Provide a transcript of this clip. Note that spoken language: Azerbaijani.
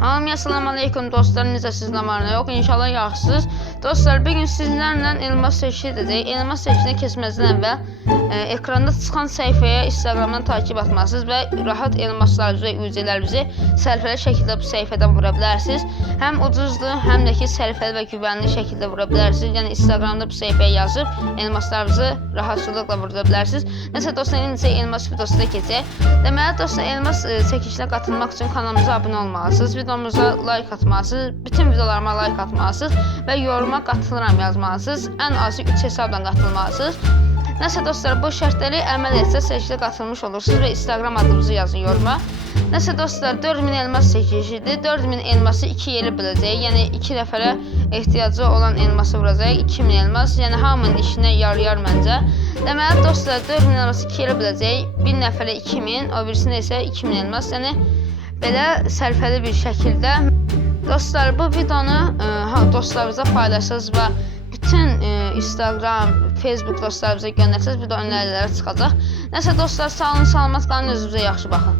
Hamıya salam aleykum dostlar. Necəsiz namarına yox? İnşallah yaxşısınız. Dostlar, bu gün sizlərlə elmas seçki edəcəyik. Elmas seçkinə keçməzdən əvvəl e, ekranda çıxan səhifəyə Instagramdan takib atmalısınız və rahat elmaslarınızı, ücrələrinizi sərfəli şəkildə bu səhifədən vura bilərsiniz. Həm ucuzdur, həm də ki sərfəli və güvənli şəkildə vura bilərsiniz. Yəni Instagramda bu səhifəyə yazıb elmaslarınızı rahatçılıqla vura bilərsiniz. Nəsə dostlar, indi elmas videosuna keçək. Deməli dostlar, elmas e, çəkilişinə qatılmaq üçün kanalımıza abunə olmalısınız, videomuza like atmalısınız, bütün videolarıma like atmalısınız və yoruma qatılıram yazmalısınız. Ən azı 3 hesabla qatılmalısınız. Nəsə dostlar, bu şərtləri əməl etsəz çəkilişə qatılmış olursunuz və Instagram adınızı yazın yoruma. Nəsə dostlar, 4000 elmas çəkilişidir. 4000 elması 2 yerə böləcəyik. Yəni 2 nəfərə ehtiyacı olan elması vuracağıq. 2000 elmas. Yəni hamının işinə yarayar məncə. Deməli dostlar, 4000 elması 2 yerə böləcəyik. Bir nəfərə 2000, o birisinə isə 2000 elmas. Yəni belə sərfəli bir şəkildə dostlar bu videonu ə, ha, dostlarınıza paylaşırsınız və bütün ə, Instagram, Facebook dostlarınıza göndərsəz video önərilərə çıxacaq. Nəsə dostlar, sağ olun, salamat qalın, özünüzə yaxşı baxın.